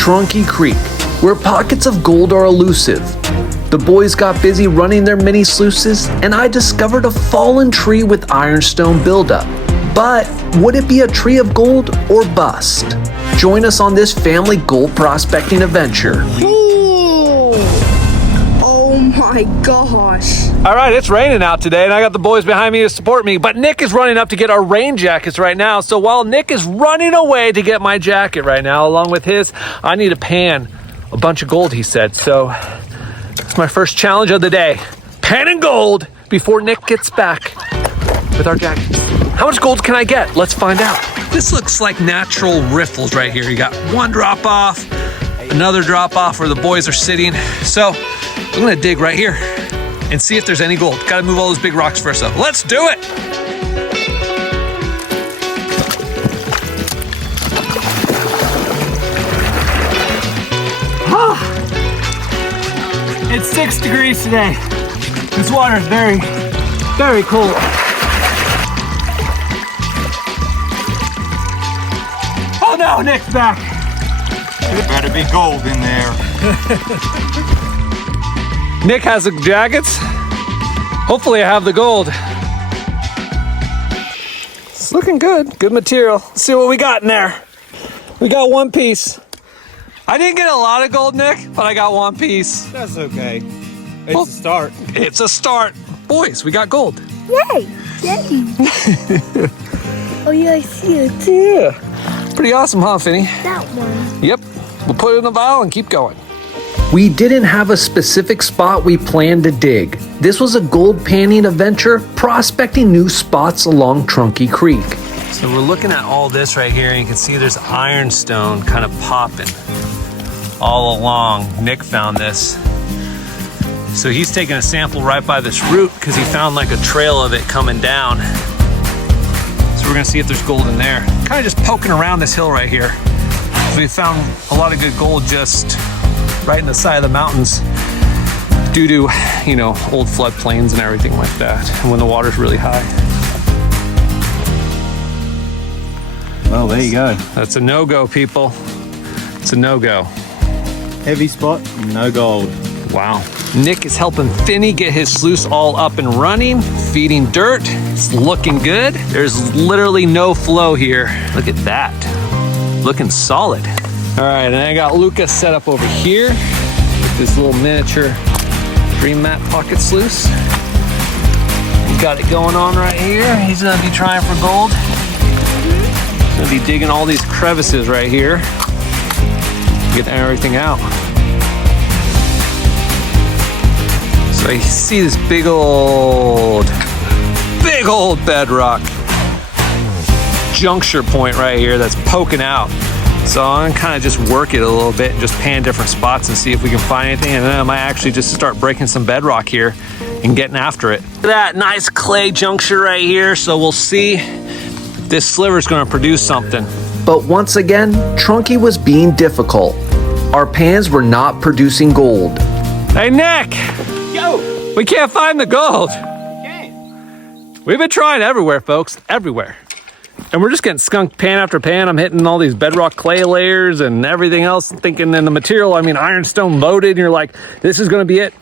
Trunkey Creek, where pockets of gold are elusive. The boys got busy running their mini sluices, and I discovered a fallen tree with ironstone buildup. But would it be a tree of gold or bust? Join us on this family gold prospecting adventure. Oh my gosh. All right, it's raining out today, and I got the boys behind me to support me, but Nick is running up to get our rain jackets right now. So while Nick is running away to get my jacket right now, along with his, I need to pan a bunch of gold, he said. So it's my first challenge of the day. Panning gold before Nick gets back with our jackets. How much gold can I get? Let's find out. This looks like natural riffles right here. You got one drop off, another drop off where the boys are sitting. So I'm gonna dig right here and see if there's any gold. Gotta move all those big rocks first though. Let's do it. It's 6 degrees today. This water is very, very cold. Oh no, Nick's back. There better be gold in there. Nick has the jackets. Hopefully I have the gold. It's looking good, good material. Let's see what we got in there. We got one piece. I didn't get a lot of gold, Nick, but I got one piece. That's okay. It's a start. It's a start. Boys, we got gold. Yay! Yay! Oh yeah, I see it. Yeah. Pretty awesome, huh, Finny? That one. Yep. We'll put it in the vial and keep going. We didn't have a specific spot we planned to dig. This was a gold panning adventure, prospecting new spots along Trunkey Creek. So we're looking at all this right here, and you can see there's ironstone kind of popping all along. Nick found this. So he's taking a sample right by this root because he found like a trail of it coming down. So we're gonna see if there's gold in there. Kind of just poking around this hill right here. So we found a lot of good gold just right in the side of the mountains due to, you know, old floodplains and everything like that, and when the water's really high. Well, there you go. That's a no-go, people. It's a no-go. Heavy spot, no gold. Wow. Nick is helping Finny get his sluice all up and running, feeding dirt. It's looking good. There's literally no flow here. Look at that. Looking solid. All right, and I got Lucas set up over here with this little miniature dream mat pocket sluice. He's got it going on right here. He's gonna be trying for gold. He's gonna be digging all these crevices right here, getting everything out. So you see this big old bedrock juncture point right here that's poking out. So I'm gonna kind of just work it a little bit and just pan different spots and see if we can find anything. And then I might actually just start breaking some bedrock here and getting after it. Look at that nice clay juncture right here. So we'll see if this sliver is gonna produce something. But once again, Trunkey was being difficult. Our pans were not producing gold. Hey Nick! Yo! We can't find the gold. Okay. We've been trying everywhere, folks, everywhere. And we're just getting skunked pan after pan. I'm hitting all these bedrock clay layers and everything else, thinking in the material, I mean, ironstone loaded, and you're like, this is gonna be it.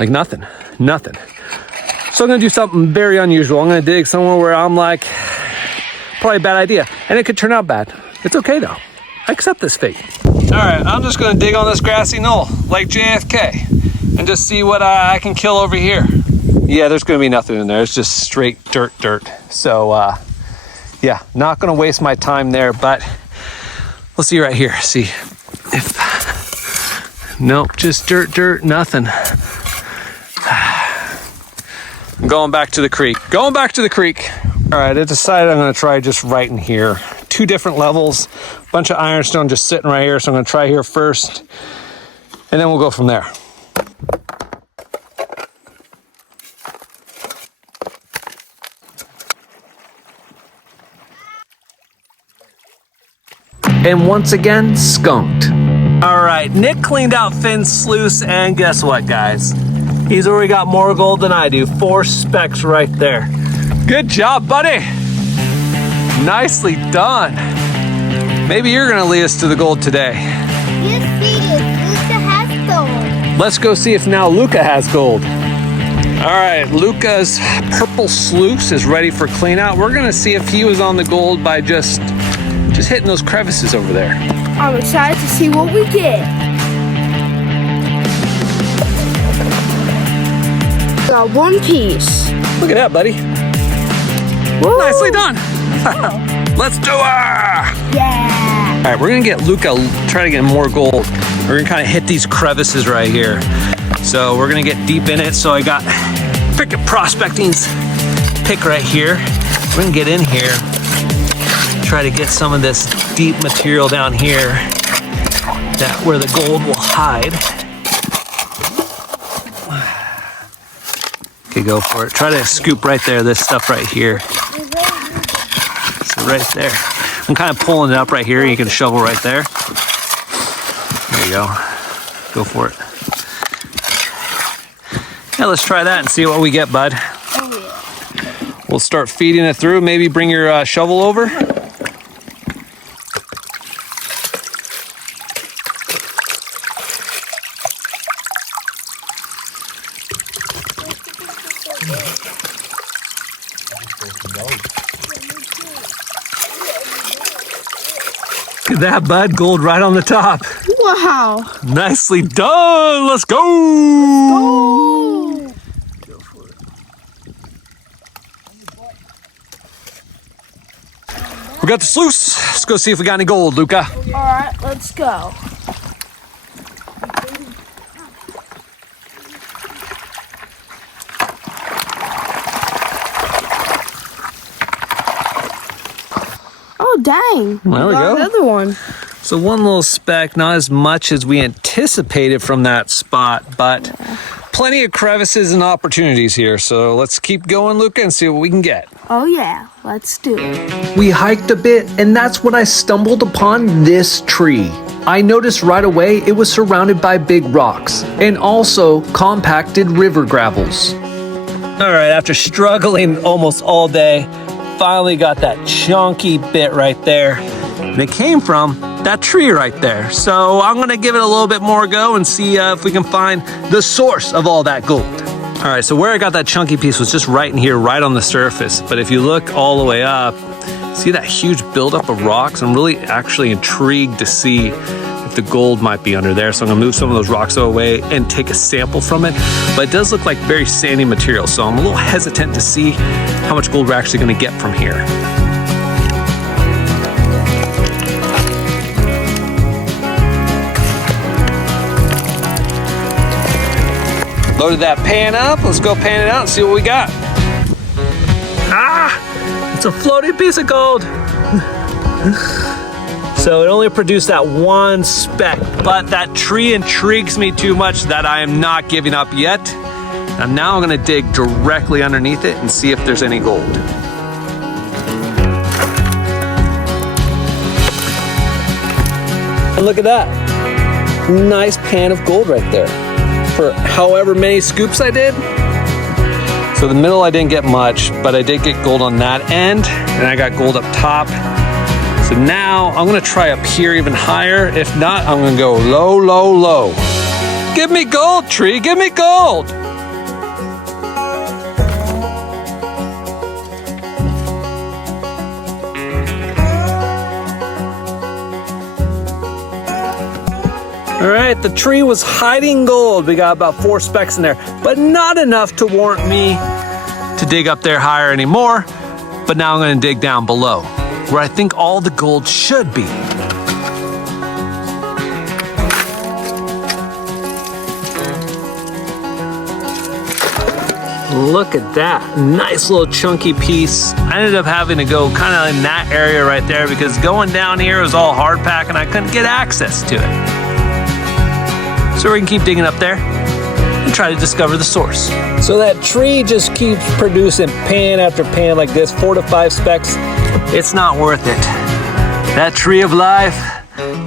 Like nothing. So I'm gonna do something very unusual. I'm gonna dig somewhere where I'm like, probably a bad idea. And it could turn out bad. It's okay though. I accept this fate. All right, I'm just gonna dig on this grassy knoll, like JFK, and just see what I can kill over here. Yeah, there's gonna be nothing in there. It's just straight dirt. So, yeah, not gonna waste my time there, but we'll see right here. See if, nope, just dirt, nothing. I'm going back to the creek. All right, I decided I'm gonna try just right in here. 2 different levels, bunch of ironstone just sitting right here. So I'm gonna try here first, and then we'll go from there. And once again, skunked. All right, Nick cleaned out Finn's sluice, and guess what, guys? He's already got more gold than I do. 4 specks right there. Good job, buddy. Nicely done. Maybe you're gonna lead us to the gold today. Yes, Let's go see if now Luca has gold. All right, Luca's purple sluice is ready for clean out. We're gonna see if he was on the gold by just hitting those crevices over there. I'm excited to see what we get. Got one piece. Look at that, buddy. Woo. Nicely done. Let's do it. Yeah. All right, we're gonna get Luca, try to get more gold. We're gonna kind of hit these crevices right here. So we're gonna get deep in it. So I got frickin' prospecting's pick right here. We're gonna get in here, try to get some of this deep material down here, that where the gold will hide. Okay, go for it. Try to scoop right there, this stuff right here. So right there. I'm kind of pulling it up right here. You can shovel right there. There you go. Go for it. Yeah, let's try that and see what we get, bud. Oh, yeah. We'll start feeding it through. Maybe bring your shovel over. Look at that, bud. Gold right on the top. Wow. Nicely done. Let's go. Oh. Go for it. We got the sluice. Let's go see if we got any gold, Luca. All right, let's go. Oh, dang. There we go. Another one. So one little speck, not as much as we anticipated from that spot, but plenty of crevices and opportunities here. So let's keep going, Luca, and see what we can get. Oh, yeah. Let's do it. We hiked a bit, and that's when I stumbled upon this tree. I noticed right away it was surrounded by big rocks and also compacted river gravels. All right, after struggling almost all day, finally got that chunky bit right there. And it came from that tree right there. So I'm gonna give it a little bit more go and see if we can find the source of all that gold. All right, so where I got that chunky piece was just right in here, right on the surface. But if you look all the way up, see that huge buildup of rocks? I'm really actually intrigued to see if the gold might be under there. So I'm gonna move some of those rocks away and take a sample from it. But it does look like very sandy material. So I'm a little hesitant to see how much gold we're actually gonna get from here. Loaded that pan up. Let's go pan it out and see what we got. Ah, it's a floating piece of gold. So it only produced that one speck, but that tree intrigues me too much that I am not giving up yet. And now I'm gonna dig directly underneath it and see if there's any gold. And look at that. Nice pan of gold right there. For however many scoops I did. So the middle I didn't get much, but I did get gold on that end, and I got gold up top. So now I'm gonna try up here even higher. If not, I'm gonna go low, low, low. Give me gold, tree, give me gold. All right, the tree was hiding gold. We got about 4 specks in there, but not enough to warrant me to dig up there higher anymore. But now I'm gonna dig down below, where I think all the gold should be. Look at that, nice little chunky piece. I ended up having to go kind of in that area right there because going down here was all hard pack and I couldn't get access to it. So we're gonna keep digging up there and try to discover the source. So that tree just keeps producing pan after pan like this, 4 to 5 specks. It's not worth it. That tree of life,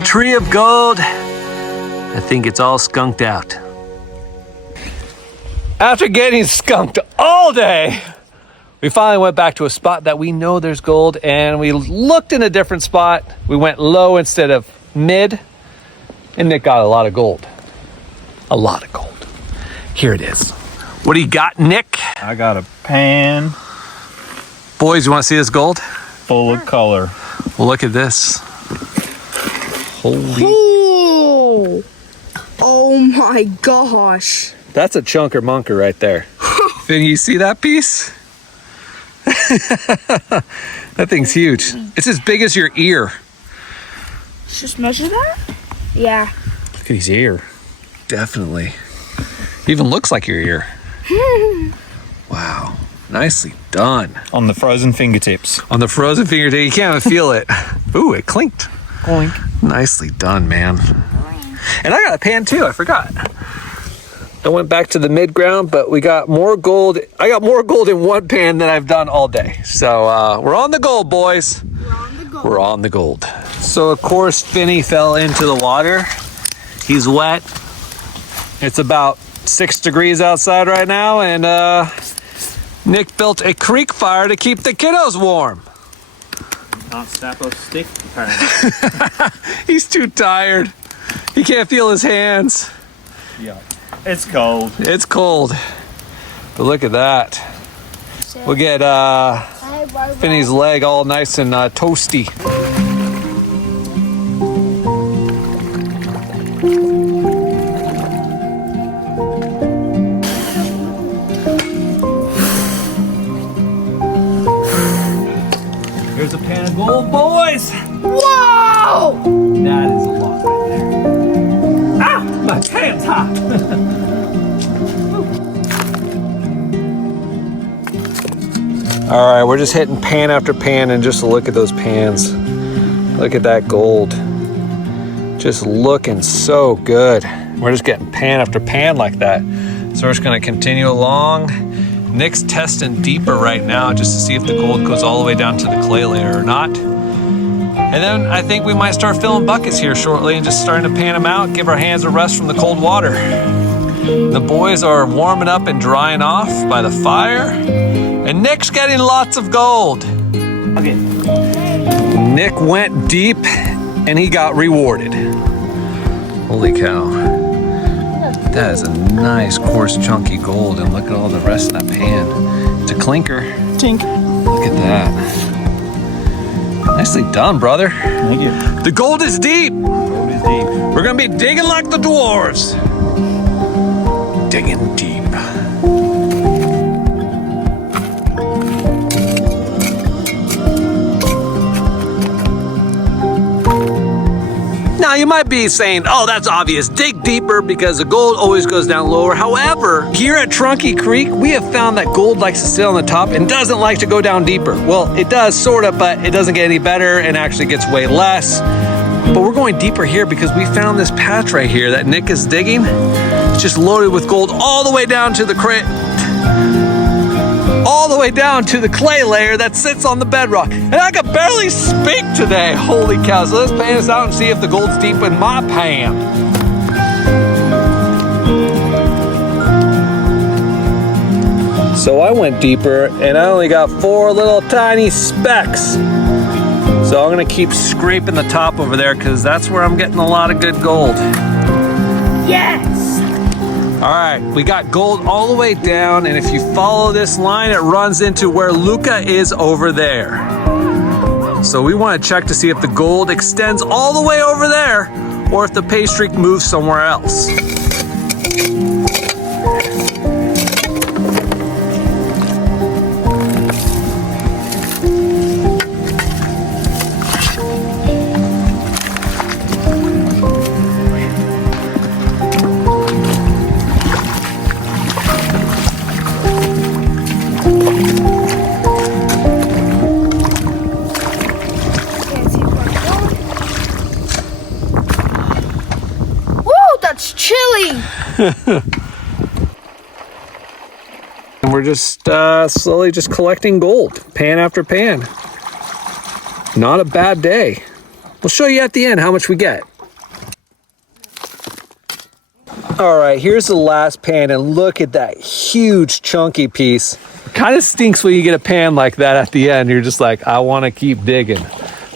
tree of gold, I think it's all skunked out. After getting skunked all day, we finally went back to a spot that we know there's gold, and we looked in a different spot. We went low instead of mid, and it got a lot of gold. A lot of gold. Here it is. What do you got, Nick? I got a pan Boys, you want to see this gold? full of color. Well, look at this. Holy. Oh, oh my gosh. That's a chunker munker right there. Finn, you see that piece? That thing's huge. It's as big as your ear. Let's just measure that? Yeah. Look at his ear. Definitely. Even looks like your ear. Wow. Nicely done. On the frozen fingertips. On the frozen fingertip, you can't even feel it. Ooh, it clinked. Clink. Nicely done, man. And I got a pan too, I forgot. I went back to the mid-ground, but we got more gold. I got more gold in one pan than I've done all day. So we're on the gold, boys. We're on the gold. So of course, Finny fell into the water. He's wet. It's about 6 degrees outside right now, and Nick built a creek fire to keep the kiddos warm. Can't snap a stick, apparently. He's too tired. He can't feel his hands. Yeah. It's cold. It's cold. But look at that. We'll get Finny's leg all nice and toasty. Here's a pan of gold, boys. Whoa! That is a lot right there. Ah, my pan's hot. All right, we're just hitting pan after pan, and just look at those pans. Look at that gold. Just looking so good. We're just getting pan after pan like that. So we're just gonna continue along. Nick's testing deeper right now just to see if the gold goes all the way down to the clay layer or not. And then I think we might start filling buckets here shortly and just starting to pan them out, give our hands a rest from the cold water. The boys are warming up and drying off by the fire. And Nick's getting lots of gold. Okay. Nick went deep and he got rewarded. Holy cow. That is a nice, coarse, chunky gold. And look at all the rest of that pan. It's a clinker. Tink. Look at that. Nicely done, brother. Thank you. The gold is deep. Gold is deep. We're gonna be digging like the dwarves. Digging deep. Now you might be saying, oh, that's obvious, dig deeper because the gold always goes down lower. However, here at Trunkey Creek, we have found that gold likes to sit on the top and doesn't like to go down deeper. Well, it does sort of, but it doesn't get any better and actually gets way less. But we're going deeper here because we found this patch right here that Nick is digging. It's just loaded with gold all the way down to the clay layer that sits on the bedrock. And I can barely speak today. Holy cow. So let's pan this out and see if the gold's deep in my pan. So I went deeper and I only got 4 little tiny specks. So I'm gonna keep scraping the top over there because that's where I'm getting a lot of good gold. Yes! All right, we got gold all the way down, and if you follow this line, it runs into where Luca is over there. So we want to check to see if the gold extends all the way over there, or if the pay streak moves somewhere else. And we're just slowly just collecting gold, pan after pan. Not a bad day. We'll show you at the end how much we get. All right, here's the last pan, and look at that huge chunky piece. Kind of stinks when you get a pan like that at the end. You're just like, I want to keep digging.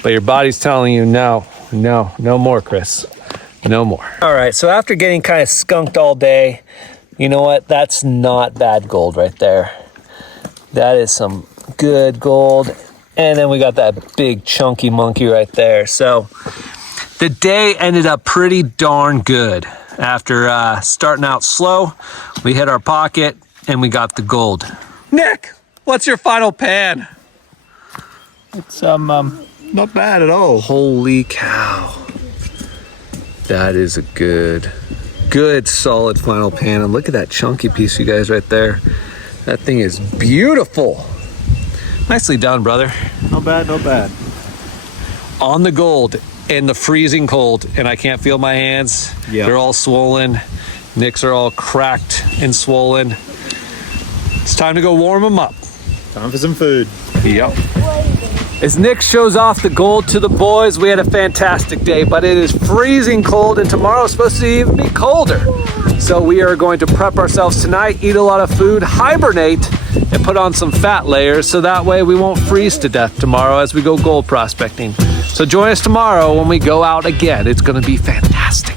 But your body's telling you, no more, Chris. No more. All right, so after getting kind of skunked all day, You know what? That's not bad gold right there. That is some good gold. And then we got that big chunky monkey right there. So the day ended up pretty darn good. After starting out slow, we hit our pocket and we got the gold. Nick, what's your final pan? It's not bad at all. Holy cow. That is a good solid final pan. And look at that chunky piece, you guys, right there. That thing is beautiful. Nicely done, brother. Not bad, not bad. On the gold in the freezing cold, and I can't feel my hands. Yeah. They're all swollen. Nicks are all cracked and swollen. It's time to go warm them up. Time for some food. Yep. As Nick shows off the gold to the boys, we had a fantastic day, but it is freezing cold and tomorrow's supposed to even be colder. So we are going to prep ourselves tonight, eat a lot of food, hibernate, and put on some fat layers so that way we won't freeze to death tomorrow as we go gold prospecting. So join us tomorrow when we go out again. It's going to be fantastic.